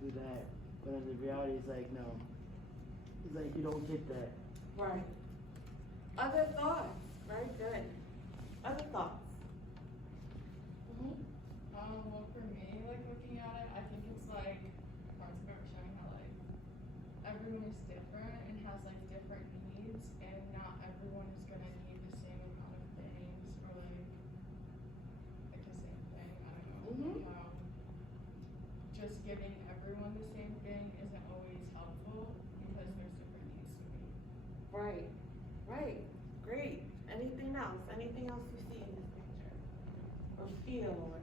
do that. But in the reality, it's like, no. It's like, you don't get that. Right. Other thoughts? Very good. Other thoughts? Well, for me, like looking at it, I think it's like parts of it were showing how like everyone is different and has like different needs, and not everyone is gonna need the same amount of things or like the same thing. I don't know. Just giving everyone the same thing isn't always helpful because there's different needs to meet. Right. Right. Great. Anything else? Anything else you see in this picture? Or feel? Or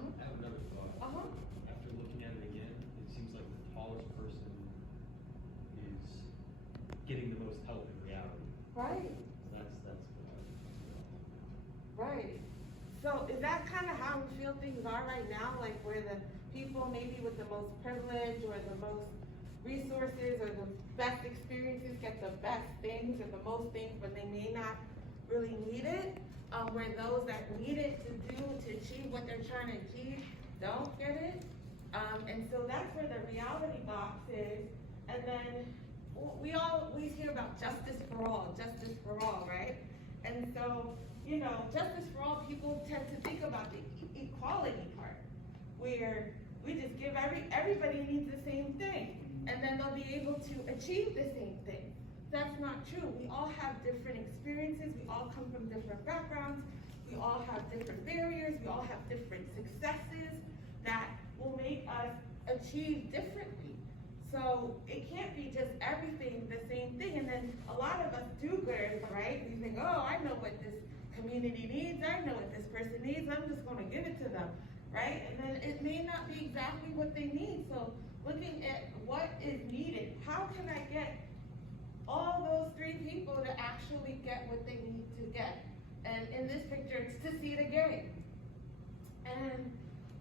I have another thought. After looking at it again, it seems like the tallest person is getting the most help in reality. right. That's what I was Right. So is that kind of how we feel things are right now? Like where the people maybe with the most privilege or the most resources or the best experiences get the best things or the most things, but they may not really need it? Where those that need it to achieve what they're trying to achieve don't get it? And so that's where the reality box is. And then we always hear about justice for all, right? And so, you know, justice for all, people tend to think about the equality part, where we just give everybody needs the same thing, and then they'll be able to achieve the same thing. That's not true. We all have different experiences, we all come from different backgrounds, we all have different barriers, we all have different successes that will make us achieve differently. So it can't be just everything the same thing. And then a lot of us do-gooders, right? We think, oh, I know what this community needs, I know what this person needs, I'm just gonna give it to them, right? And then it may not be exactly what they need. So looking at what is needed, how can I get all those three people to actually get what they need to get? And in this picture, it's to see the game. And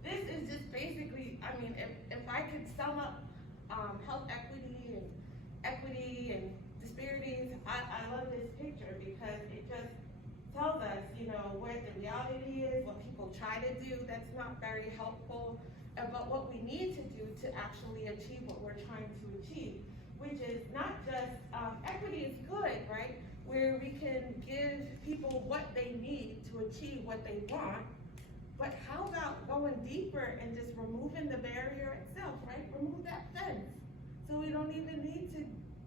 this is just basically, I mean, if I could sum up health equity and disparities, I love this picture because it just tells us, you know, where the reality is, what people try to do that's not very helpful, but what we need to do to actually achieve what we're trying to achieve, which is not just, equity is good, right? Where we can give people what they need to achieve what they want, but how about going deeper and just removing the barrier itself, right? Remove that fence. So we don't even need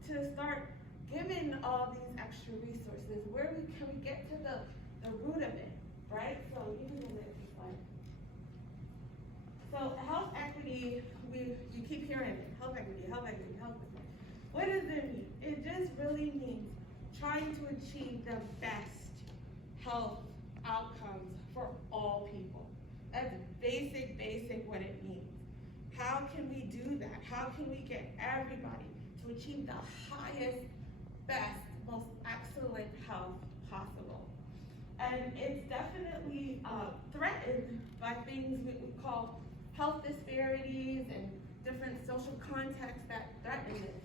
to start giving all these extra resources. Where can we get to the root of it, right? So you can go next slide. So health equity, you keep hearing it, health equity. What does it mean? It just really means trying to achieve the best health outcomes for all people. That's basic what it means. How can we do that? How can we get everybody to achieve the highest, best, most excellent health possible? And it's definitely threatened by things we call health disparities and different social contexts that threaten this.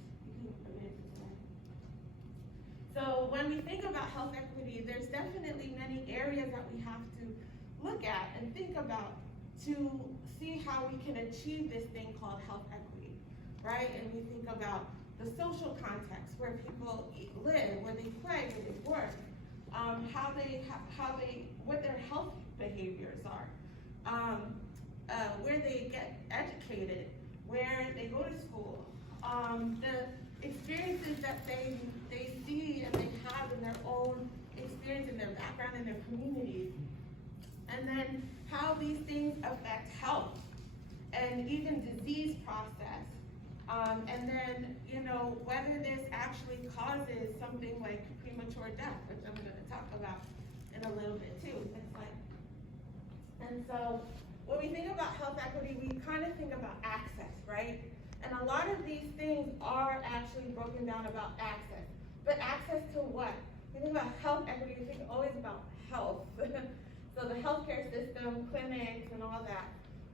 So when we think about health equity, there's definitely many areas that we have to look at and think about to see how we can achieve this thing called health equity, right? And we think about the social context, where people live, where they play, where they work, what their health behaviors are, where they get educated, where they go to school, the experiences that they see and they have in their own experience, in their background, in their communities, and then how these things affect health and even disease process, and then, you know, whether this actually causes something like premature death, which I'm going to talk about in a little bit too. Next slide. And so when we think about health equity, we kind of think about access, right? And a lot of these things are actually broken down about access. But access to what? We think about health equity, we think always about health. So the healthcare system, clinics, and all that.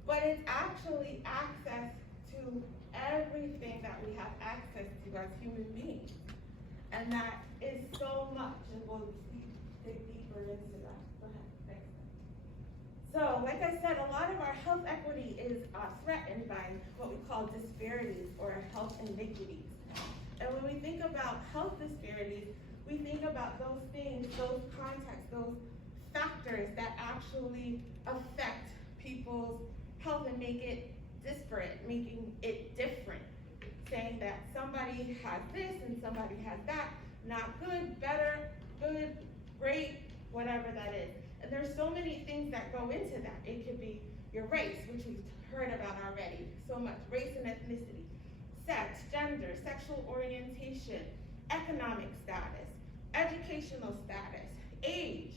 But it's actually access to everything that we have access to as human beings. And that is so much, and we'll dig deeper into that. Go ahead, thanks. So, like I said, a lot of our health equity is threatened by what we call disparities or health iniquities. And when we think about health disparities, we think about those things, those contexts, those factors that actually affect people's health and make it disparate, making it different. Saying that somebody has this and somebody has that, not good, better, good, great, whatever that is. And there's so many things that go into that. It could be your race, which we've heard about already so much, race and ethnicity, sex, gender, sexual orientation, economic status, educational status, age.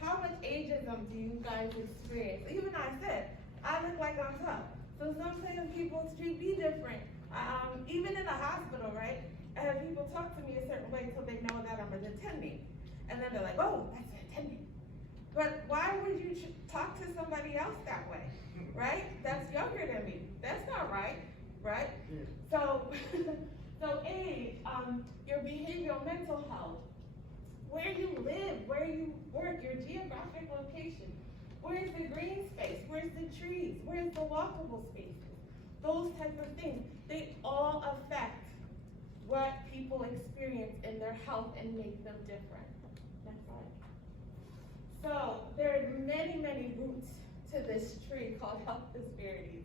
How much ageism do you guys experience? Even I said, I look like I'm tough. So sometimes people treat me different. Even in the hospital, right? I have people talk to me a certain way until they know that I'm an attending. And then they're like, oh, that's an attending. But why would you talk to somebody else that way, right? That's younger than me. That's not right, right? Yeah. So, so age, your behavioral mental health, where you live, where you work, your geographic location, where's the green space, where's the trees, where's the walkable spaces, those types of things, they all affect what people experience in their health and make them different. Next slide. So there are many, many roots to this tree called health disparities.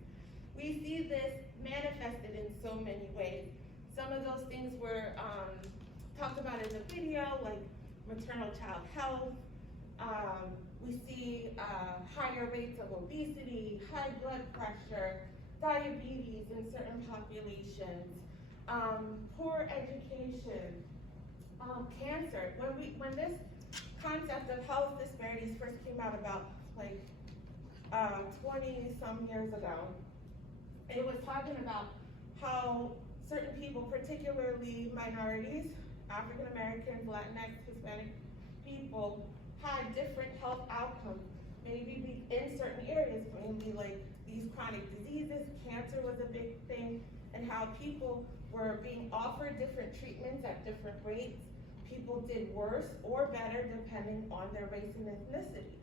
We see this manifested in so many ways. Some of those things were talked about in the video, like maternal child health. We see higher rates of obesity, high blood pressure, diabetes in certain populations, poor education, cancer. When this concept of health disparities first came out about like 20 some years ago, it was talking about how certain people, particularly minorities, African Americans, Latinx, Hispanic people, had different health outcomes. Maybe in certain areas, mainly like these chronic diseases, cancer was a big thing, and how people were being offered different treatments at different rates. People did worse or better depending on their race and ethnicity.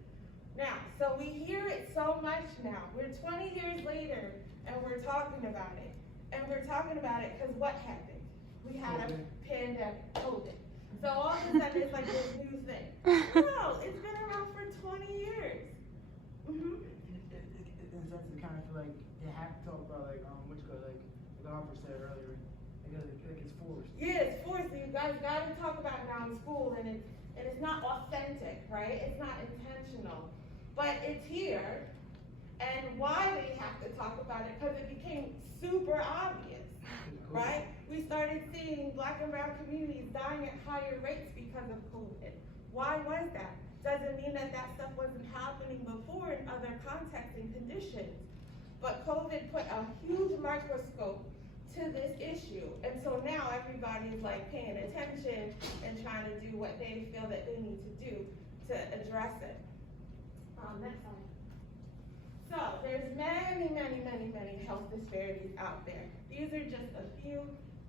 Now, so we hear it so much now. We're 20 years later, and we're talking about it. And we're talking about it because what happened? We had a pandemic, COVID. So all of a sudden it's like this new thing. No, it's been around for 20 years. Mm-hmm. That's the kind of feel like you have to talk about like the officer said earlier, like it's forced. Yeah, it's forced. You guys got to talk about it now in school, and it's not authentic, right? It's not intentional, but it's here. And why they have to talk about it? Because it became super obvious, right? We started seeing Black and brown communities dying at higher rates because of COVID. Why was that? Doesn't mean that that stuff wasn't happening before in other contexts and conditions. But COVID put a huge microscope to this issue. And so now everybody's like paying attention and trying to do what they feel that they need to do to address it. Next slide. So there's many, many, many, many health disparities out there. These are just a few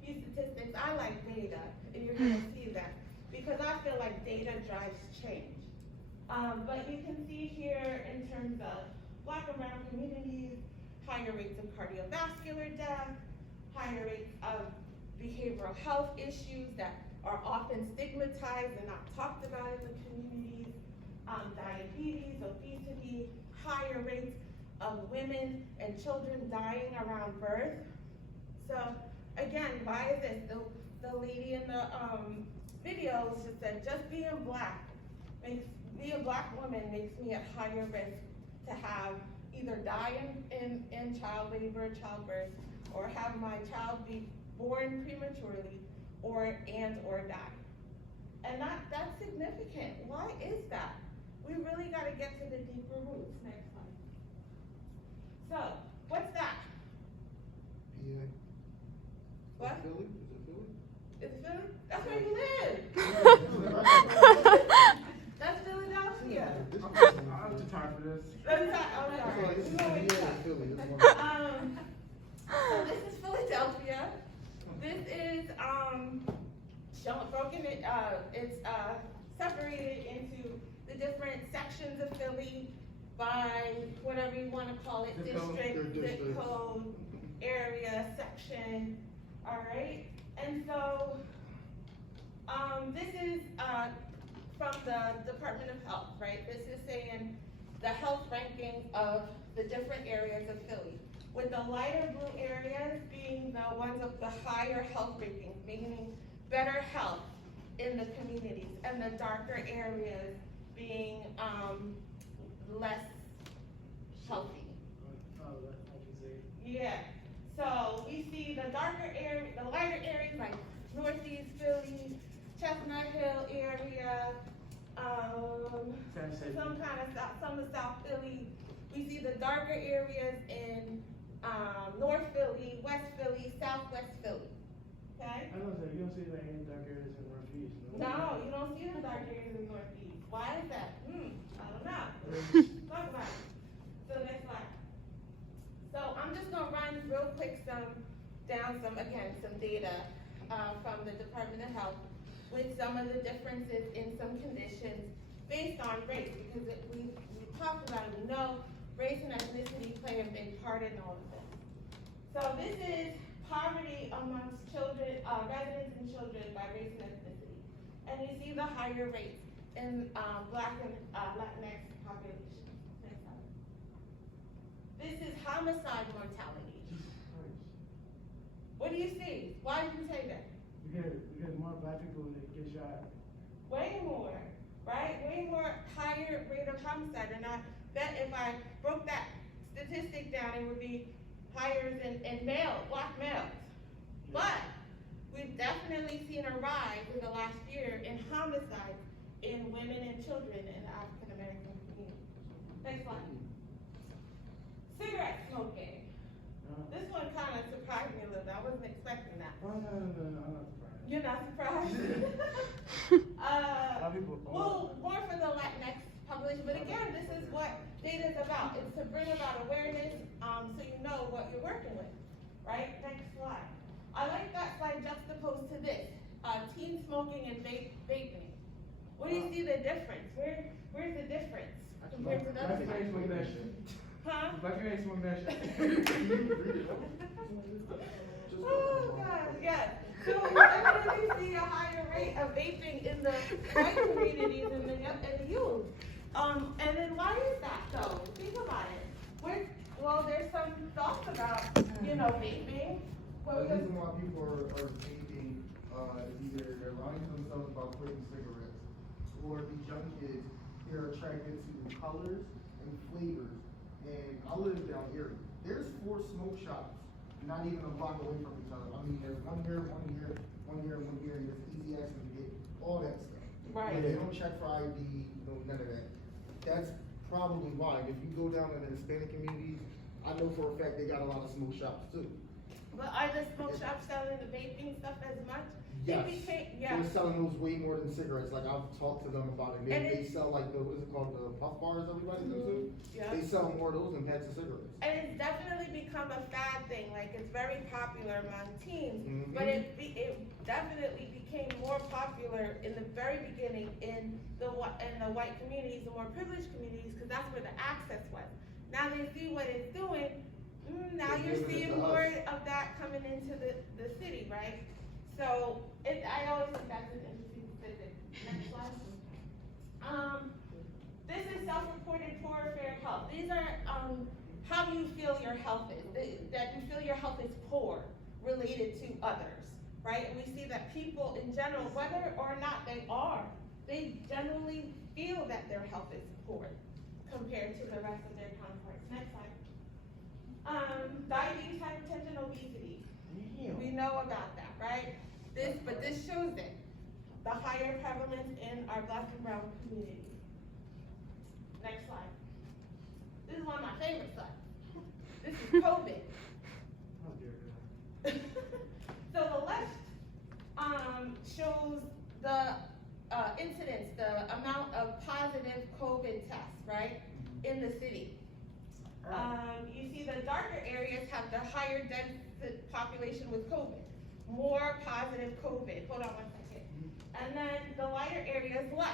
statistics. I like data, and you're gonna see that, because I feel like data drives change. But you can see here in terms of Black and brown communities, higher rates of cardiovascular death, higher rates of behavioral health issues that are often stigmatized and not talked about in the communities, diabetes, obesity, higher rates of women and children dying around birth. So again, why is this? The lady in the video just said, just being Black, being a Black woman makes me at higher risk to have either die in child labor, childbirth, or have my child be born prematurely, or die. And that's significant. Why is that? We really got to get to the deeper roots. Next slide. So, what's that? PA. What? Philly? Is it Philly? Is it Philly? That's where you live. That's Philadelphia. I don't have time for this. I'm sorry. This is We're going PA to in Philly. This one. So this is Philadelphia. This is broken. It's separated into the different sections of Philly. by whatever you wanna call it, Zip code. district, Their zip districts. code, area, section, alright? And so, this is, from the Department of Health, right? This is saying the health rankings of the different areas of Philly. With the lighter blue areas being the ones of the higher health rankings, meaning better health in the communities, and the darker areas being, less healthy. Oh, that's I can say. Yeah, so we see the darker area, the lighter areas like Northeast Philly, Chestnut Hill area, San City. some of South Philly. We see the darker areas in, North Philly, West Philly, Southwest Philly, okay? I don't say, you don't see like any dark areas in Northeast. No, you don't see the dark areas in Northeast. Why is that? I don't know. Talk about it. So next slide. So I'm just gonna run real quick some data, from the Department of Health with some of the differences in some conditions based on race, because we talked about it, we know race and ethnicity play a big part in all of this. So this is poverty amongst children, residents and children by race and ethnicity. And you see the higher rates in Black and Latinx population. Next slide. This is homicide mortality. Jesus Christ. What do you see? Why do you say that? Because more black people get shot. Way more, right? Way more higher rate of homicide. And I bet if I broke that statistic down, it would be higher in black males. But we've definitely seen a rise in the last year in homicide in women and children in the African American community. Next slide. Cigarette smoking. This one kind of surprised me a little bit. I wasn't expecting that. Oh, no, I'm not surprised. You're not surprised? A lot of people. Well, more for the Latinx population, but again, this is what data is about. It's to bring about awareness, so you know what you're working with, right? Next slide. I like that slide juxtaposed to this, teen smoking and vaping. What do you see the difference? Where's the difference compared to the other Black side? people ain't smoking that shit. Huh? Black people ain't smoking that shit. Oh, God, yes. So we definitely see a higher rate of vaping in the white communities and the youth. And then why is that though? Think about it. Well, there's some thoughts about, vaping. The reason why people are vaping, is either they're lying to themselves about quitting cigarettes, or these young kids, they're attracted to the colors and flavors. And I live down here. There's 4 smoke shops, not even a block away from each other. I mean, there's one here, one here, one here, and one here, and there's easy access to get all that stuff. Right. And they don't check for ID, none of that. That's probably why. If you go down in the Hispanic communities, I know for a fact they got a lot of smoke shops too. But are the smoke shops selling the vaping stuff as much? Yes. Yeah. They're selling those way more than cigarettes. Like I've talked to them about it. And They sell like what is it called, the puff bars everybody goes to? Yeah. They sell more of those than packs of cigarettes. And it's definitely become a fad thing, like it's very popular among teens, Mhm. but it definitely became more popular in the very beginning in the white communities, the more privileged communities, because that's where the access was. Now they see what it's doing, now They're you're giving it seeing to more us. of that coming into the city, right? So, I always think that's an interesting statistic. Next slide. This is self-reported poor or fair health. These are, how you feel your health is, that you feel your health is poor related to others, right? And we see that people in general, whether or not they generally feel that their health is poor compared to the rest of their counterparts. Next slide. Diabetes, hypertension, obesity. We know about that, right? But this shows it. The higher prevalence in our Black and brown communities. Next slide. This is one of my favorite slides. This is COVID. Oh, dear God. So the left shows the incidence, the amount of positive COVID tests, right, in the city. You see the darker areas have the higher dense population with COVID, more positive COVID. Hold on 1 second. And then the lighter areas less.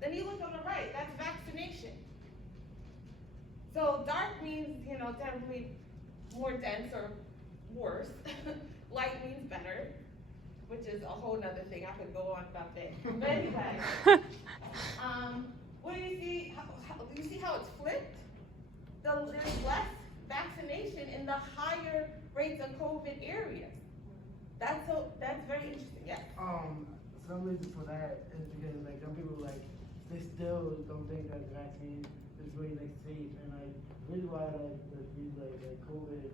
Then you look on the right, that's vaccination. So dark means, definitely more dense or worse. Light means better, which is a whole nother thing. I could go on about that. But anyway, what do you see? Do you see how it's flipped? There's less vaccination in the higher rates of COVID areas. That's very interesting. Yes. Some reason for that is because like some people like they still don't think that the vaccine is really like safe, and like the reason why these like COVID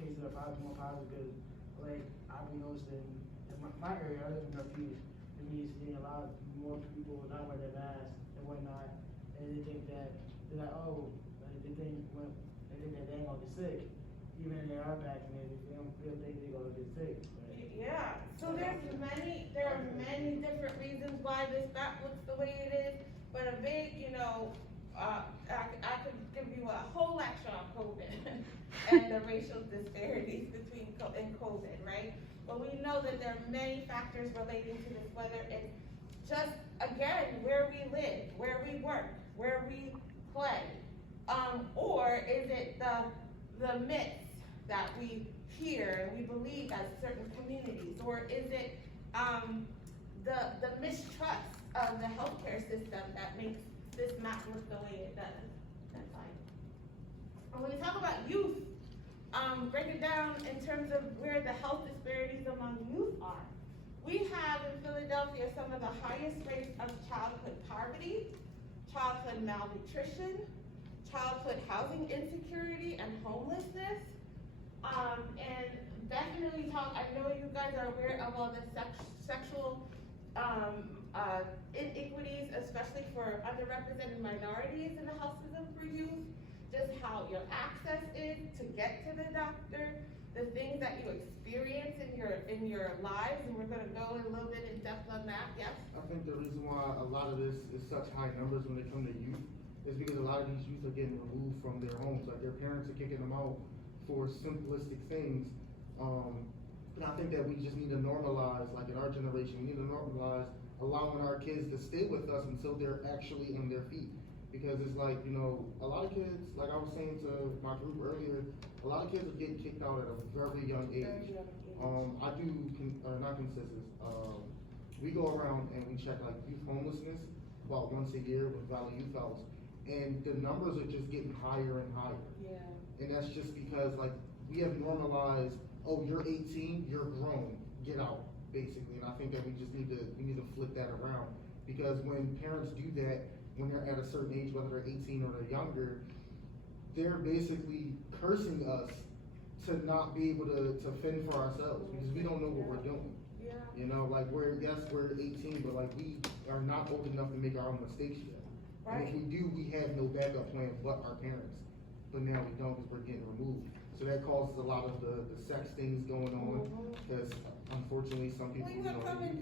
cases are more positive because like I've been noticing in my area, I live in Northeast, and we're seeing a lot more people not wearing their masks and whatnot, and they think that they're like, oh, like, they think that they ain't gonna get sick, even if they are vaccinated, they don't think they're gonna get sick. Yeah. So there are many different reasons why that looks the way it is, but a big, I could give you a whole lecture on COVID and the racial disparities between COVID, right? But we know that there are many factors relating to this, whether it's just, again, where we live, where we work, where we play, or is it the myths that we hear and we believe as certain communities, or is it the mistrust of the healthcare system that makes this map look the way it does? That's fine. And when we talk about youth, break it down in terms of where the health disparities among youth are. We have in Philadelphia some of the highest rates of childhood poverty, childhood malnutrition, childhood housing insecurity, and homelessness. And definitely I know you guys are aware of all the sexual inequities, especially for underrepresented minorities in the health system for youth, just how your access is to get to the doctor, the things that you experience in your lives, and we're gonna go a little bit in depth on that, yes? I think the reason why a lot of this is such high numbers when it comes to youth is because a lot of these youth are getting removed from their homes. Like their parents are kicking them out for simplistic things. And I think that we just need to normalize, like in our generation, we need to normalize allowing our kids to stay with us until they're actually on their feet. Because it's like, a lot of kids, like I was saying to my group earlier, a lot of kids are getting kicked out at a very young age. I do, not consensus, we go around and we check like youth homelessness about once a year with Valley Youth House. And the numbers are just getting higher and higher. Yeah. And that's just because like we have normalized, oh, you're 18, you're grown, get out, basically. And I think that we need to flip that around, because when parents do that, when they're at a certain age, whether they're 18 or they're younger, they're basically cursing us to not be able to fend for ourselves, because we don't know what we're doing. Yeah. Like we're 18, but like we are not old enough to make our own mistakes yet. Right. And if we do, we have no backup plan but our parents. But now we don't, because we're getting removed. So that causes a lot of the sex things going on, because unfortunately some people, Well, you come and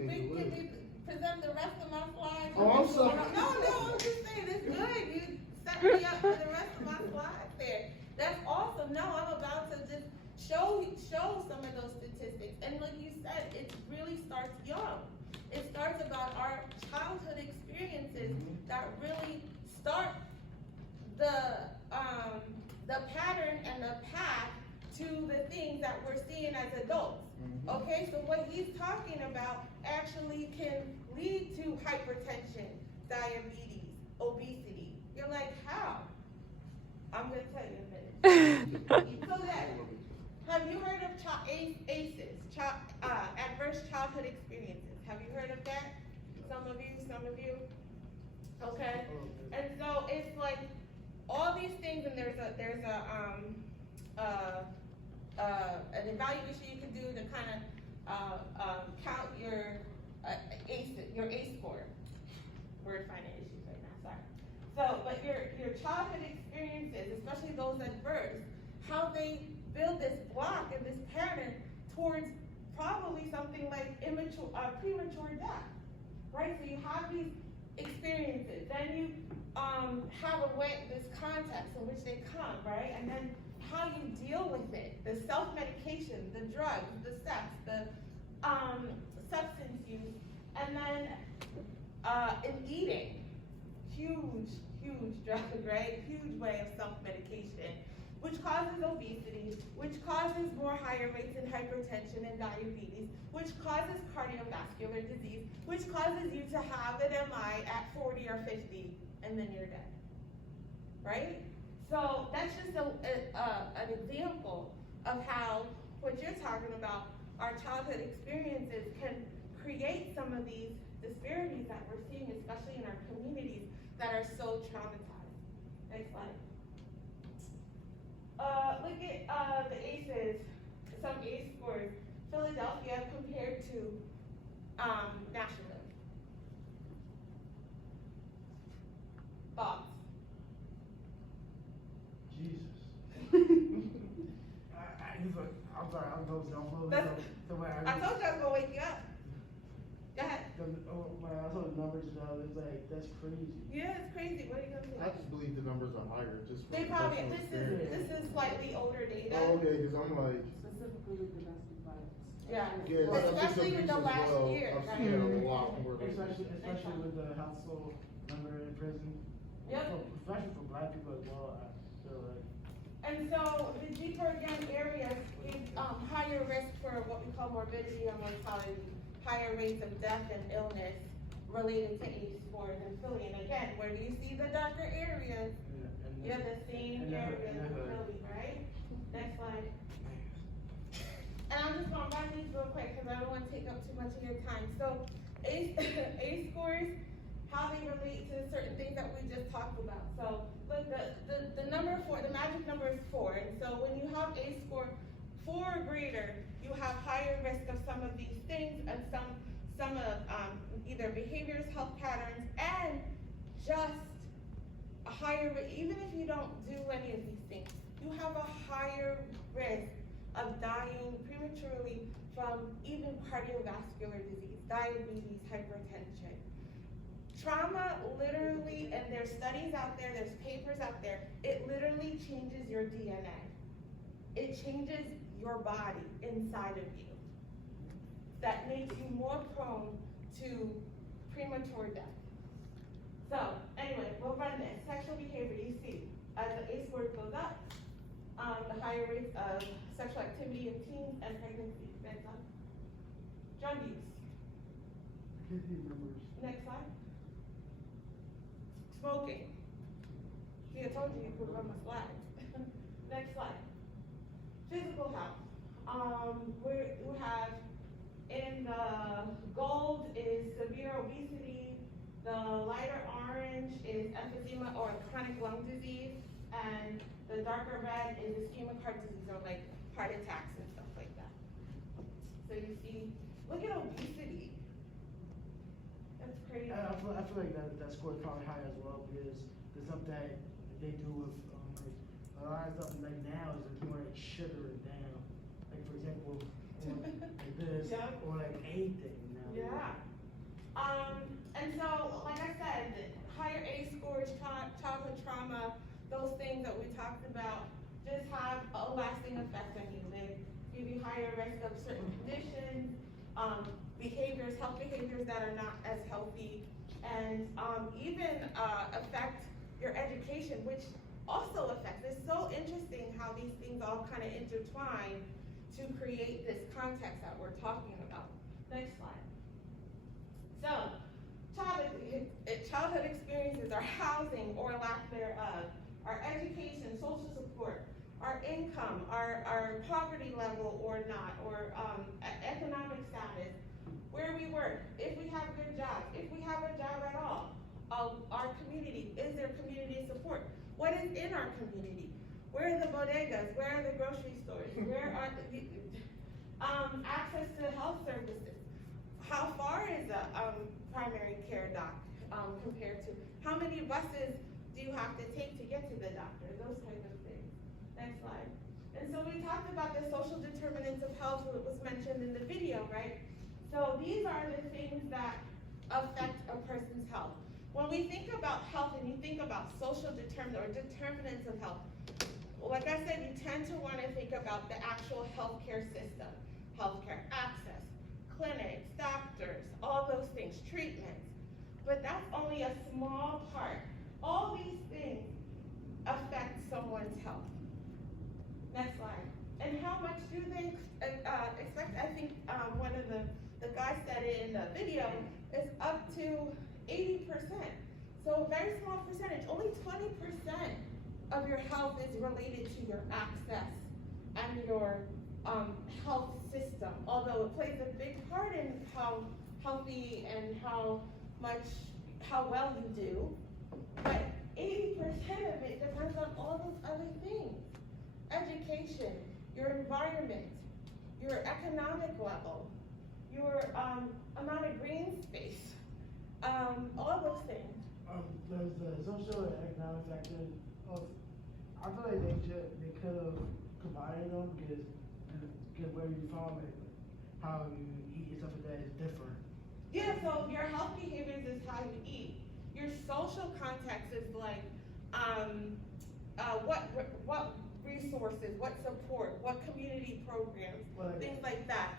present the rest of my slides. Oh, I'm sorry. No, I'm just saying, it's good. You set me up for the rest of my slides there. That's awesome. No, I'm about to just show some of those statistics. And like you said, it really starts young. It starts about our childhood experiences that really start the pattern and the path to the things that we're seeing as adults. Okay, so what he's talking about actually can lead to hypertension, diabetes, obesity. You're like, how? I'm gonna tell you in a minute. So that, have you heard of ACEs, adverse childhood experiences? Have you heard of that? Some of you? Okay, and so it's like all these things, and there's an evaluation you can do to kind of count your ACE score. We're finding issues right now, sorry. So, but your childhood experiences, especially those adverse, how they build this block and this pattern towards probably something like premature death, right? So you have these experiences, then you have this context in which they come, right? And then how you deal with it, the self-medication, the drugs, the sex, the substance use, and then in eating, huge huge drug, right? Huge way of self-medication, which causes obesity, which causes more higher rates in hypertension and diabetes, which causes cardiovascular disease, which causes you to have an MI at 40 or 50, and then you're dead, right? So that's just an example of how what you're talking about, our childhood experiences can create some of these disparities that we're seeing, especially in our communities that are so traumatized. Next slide. Look at the ACEs, some ACE scores. Philadelphia compared to Nashville. Thoughts? Jesus. I'm sorry, I'm nosing. I told you I was gonna wake you up. Go ahead. When I saw the numbers, it's like, that's crazy. Yeah, it's crazy. What are you gonna say? I just believe the numbers are higher, just from They probably, personal this experience. is slightly older data. Oh, okay, cause I'm like, Specifically with domestic violence. Yeah. yeah, that's just Especially abuse with the as last well. year, I've right? seen it a lot more recently. Especially with the household number in prison. Yep. Especially for black people as well, I feel like. And so the deeper again areas is higher risk for what we call morbidity or mortality, higher rates of death and illness related to ACE scores and Philly. And again, where do you see the darker areas? You have the same areas in Philly, right? Next slide. And I'm just gonna run these real quick because I don't want to take up too much of your time. So ACE scores, how they relate to certain things that we just talked about. So look, the number 4, the magic number is 4. And so when you have ACE score 4 or greater, you have higher risk of some of these things and some of either behaviors, health patterns, and just a higher risk. Even if you don't do any of these things, you have a higher risk of dying prematurely from even cardiovascular disease, diabetes, hypertension. Trauma literally, and there's studies out there, there's papers out there, it literally changes your DNA. It changes your body inside of you. That makes you more prone to premature death. So, anyway, we'll run this. Sexual behavior, you see, as the ACE score goes up, the higher rates of sexual activity in teens and pregnancy. Next slide. Drug use. Next slide. Smoking. See, I told you you could run my slides. Next slide. Physical health. We have in the gold is severe obesity. The lighter orange is emphysema or chronic lung disease, and the darker red is ischemic heart disease or like heart attacks and stuff like that. So you see, look at obesity. That's crazy. I feel like that score is probably high as well because there's something that they do with like a lot of stuff like now is like more like sugar it down. Like for example, like this Yeah. or like anything now. Yeah. And so, like I said, higher ACE scores, childhood trauma, those things that we talked about just have a lasting effect on you. They give you higher risk of certain conditions, behaviors, health behaviors that are not as healthy, and even affect your education, which also affects. It's so interesting how these things all kind of intertwine to create this context that we're talking about. Next slide. So, childhood experiences, our housing or lack thereof, our education, social support, our income, our poverty level or not, or economic status, where we work, if we have good jobs, if we have a job at all, our community, is there community support? What is in our community? Where are the bodegas? Where are the grocery stores? Where are the access to health services? How far is a primary care doc compared to, how many buses do you have to take to get to the doctor? Those kinds of things. Next slide. And so we talked about the social determinants of health, what was mentioned in the video, right? So these are the things that affect a person's health. When we think about health and you think about social determinants of health, like I said, you tend to want to think about the actual healthcare system, healthcare access, clinics, doctors, all those things, treatments. But that's only a small part all these things affect someone's health. Next slide. And how much do they expect? I think one of the guys said it in the video, is up to 80%. So a very small percentage, only 20% of your health is related to your access and your health system, although it plays a big part in how healthy and how well you do. But 80% of it depends on all those other things. Education, your environment, your economic level, your amount of green space, all those things. There's the social and economic factors. I feel like they could have combined them because where you from and how you eat and stuff like that is different. Yeah, so your health behaviors is how you eat. Your social context is like what resources, what support, what community programs, things like that.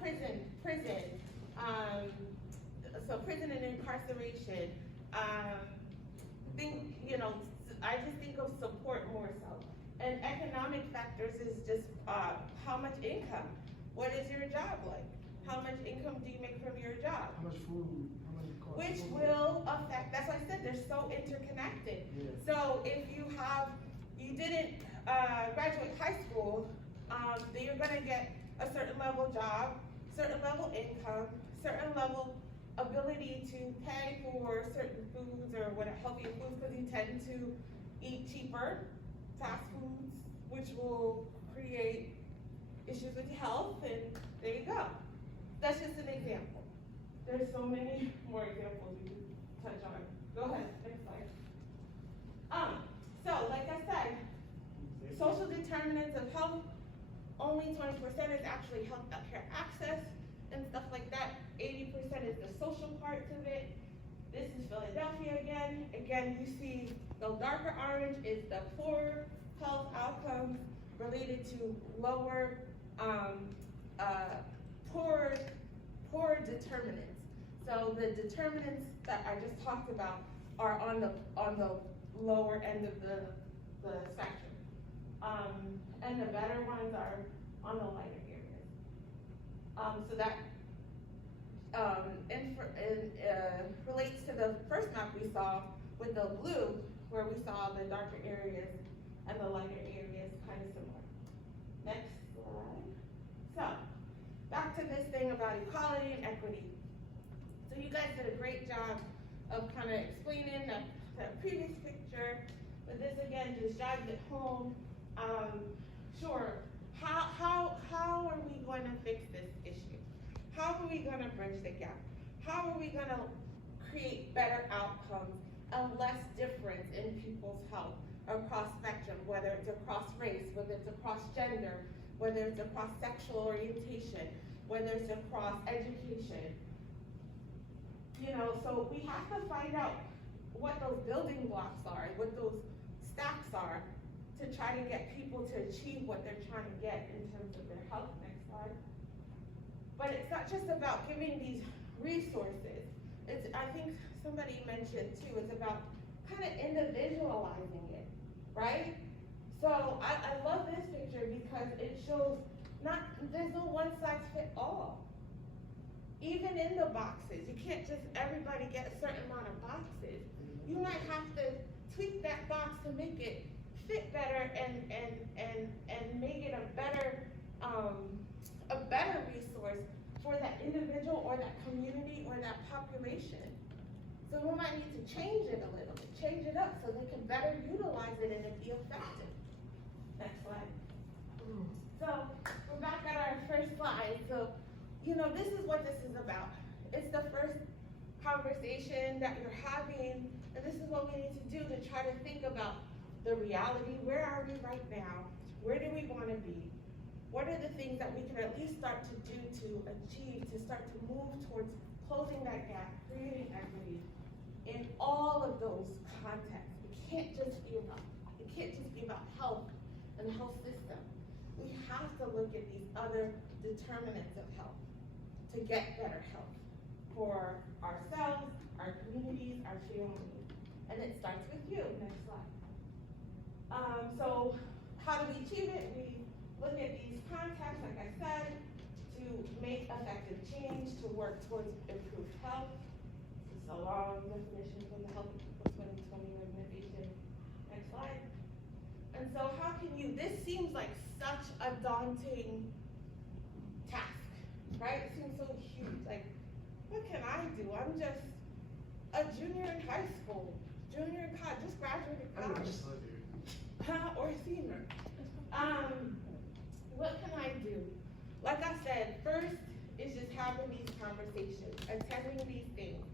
Prison, so prison and incarceration. I just think of support more so. And economic factors is just how much income. What is your job like? How much income do you make from your job? How much food? How much it costs? Which will affect, that's why I said they're so interconnected. Yeah. So if you didn't graduate high school, then you're gonna get a certain level job, certain level income, certain level ability to pay for certain foods or what healthy foods, because you tend to eat cheaper fast foods, which will create issues with your health, and there you go. That's just an example. There's so many more examples we could touch on. Go ahead, next slide. So like I said, social determinants of health, only 20% is actually healthcare access and stuff like that. 80% is the social parts of it. This is Philadelphia again. Again, you see the darker orange is the poor health outcomes related to lower, poor determinants. So the determinants that I just talked about are on the lower end of the spectrum. And the better ones are on the lighter areas. So that relates to the first map we saw with the blue, where we saw the darker areas and the lighter areas kind of similar. Next slide. So, back to this thing about equality and equity. So you guys did a great job of kind of explaining the previous picture, but this again just drives it home. Sure, how are we going to fix this issue? How are we going to bridge the gap? How are we going to create better outcomes and less difference in people's health across spectrum, whether it's across race, whether it's across gender, whether it's across sexual orientation, whether it's across education? So we have to find out what those building blocks are, what those stacks are, to try to get people to achieve what they're trying to get in terms of their health. Next slide. But it's not just about giving these resources. I think somebody mentioned too, it's about kind of individualizing it, right? So I love this picture because it shows there's no one size fit all. Even in the boxes, you can't just everybody get a certain amount of boxes. You might have to tweak that box to make it fit better and make it a better resource for that individual or that community or that population. So we might need to change it a little bit, change it up so they can better utilize it and it be effective. Next slide. So we're back at our first slide. So, this is what this is about. It's the first conversation that you're having, and this is what we need to do to try to think about the reality. Where are we right now? Where do we want to be? What are the things that we can at least start to do to achieve, to start to move towards closing that gap, creating equity in all of those contexts? It can't just be about health and the health system. We have to look at these other determinants of health to get better health for ourselves, our communities, our families. and it starts with you. Next slide. So how do we achieve it? We look at these contacts, like I said, to make effective change, to work towards improved health. This is a long definition from the Health People 2020 organization. Next slide. And so how can you, this seems like such a daunting task, right? It seems so huge. Like, what can I do? I'm just a junior in high school, junior in college, just graduated college. Or a senior. What can I do? Like I said, first is just having these conversations, attending these things,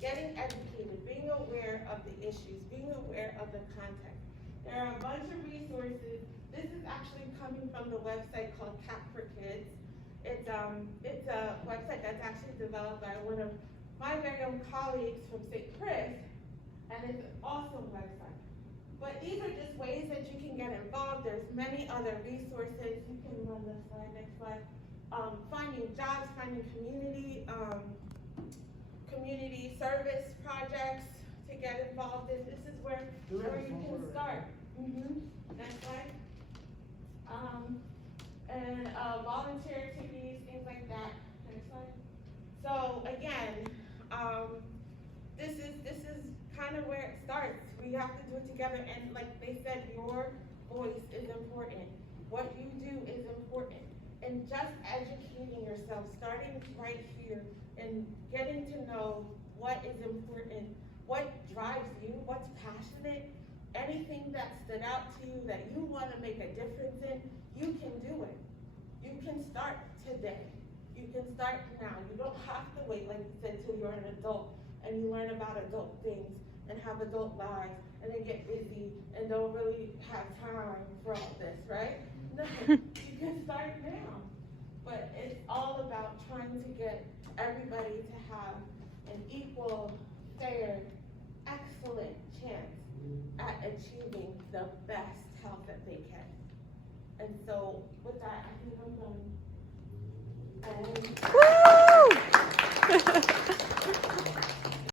getting educated, being aware of the issues, being aware of the context. There are a bunch of resources. This is actually coming from the website called Cap for Kids. It's a website that's actually developed by one of my very own colleagues from St. Chris, and it's an awesome website. But these are just ways that you can get involved. There's many other resources. You can run the slide, next slide. Finding jobs, finding community service projects to get involved in. This is where you can start. Next slide. And volunteer activities, things like that. Next slide. So again, this is kind of where it starts. We have to do it together, and like they said, your voice is important. What you do is important. And just educating yourself, starting right here, and getting to know what is important, what drives you, what's passionate, anything that stood out to you that you want to make a difference in, you can do it. You can start today. You can start now. You don't have to wait, like you said, till you're an adult and you learn about adult things and have adult lives and then get busy and don't really have time for all this, right? No, you can start now. But it's all about trying to get everybody to have an equal, fair, excellent chance at achieving the best health that they can. And so with that, I think I'm done. And